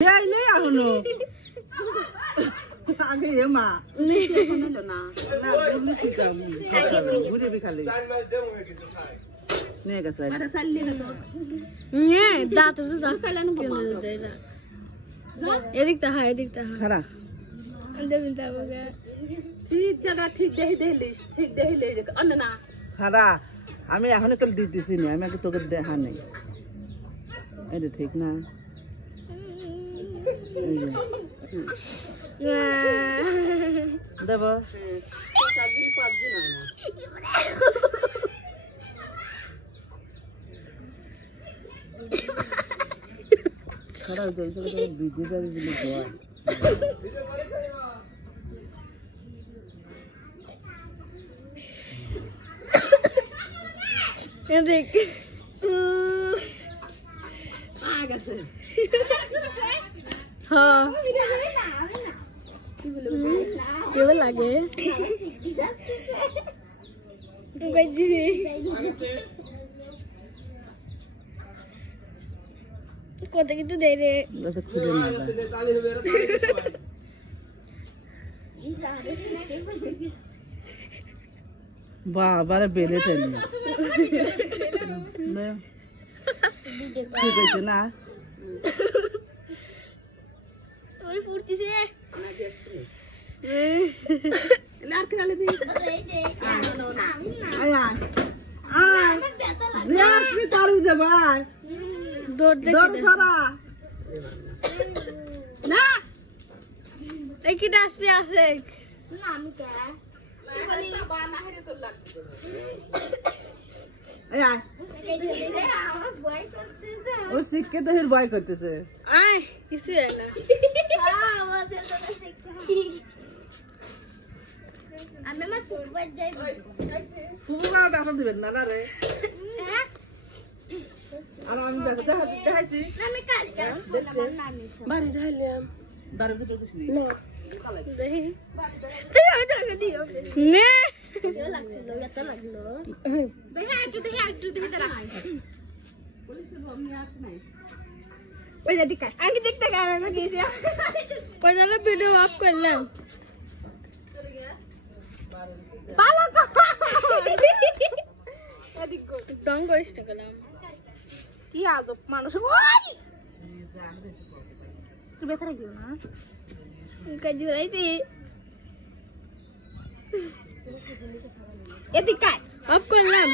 আইলে এখনো আগে মা না ঘুরে বিখালে নিয়ে গেছে এদিকটা হয় এদিকটা হয় খারাপ ঠিক দেখে অন্য না খারাপ আমি এখন তো দিতেছি না আমি আগে তোকে দেখা নেই এটা ঠিক না দেব খারাপ দিদি যাবি বলে দেখ কেমন লাগে কত কিন্তু দেয় রে বাবারে বেলে ফেলি ঠিক আছে না ওই ফুটতিছে ও শিখকে তো ভয় করতেছে কিছু না আমি আমার ফুটবল যাই ফুটবল দেখা দিবেন না না রে আর আমি দেখাইছি আমি কালকে বাড়ি দেখাইলাম বাড়ির ভিতরে কিছু নেই ভিডিও অফ করলাম ডং করিস না গেলাম কি আদব মানুষ ব্যথা রাখলো না কাজি হয়েছি এদিকে অফ করলাম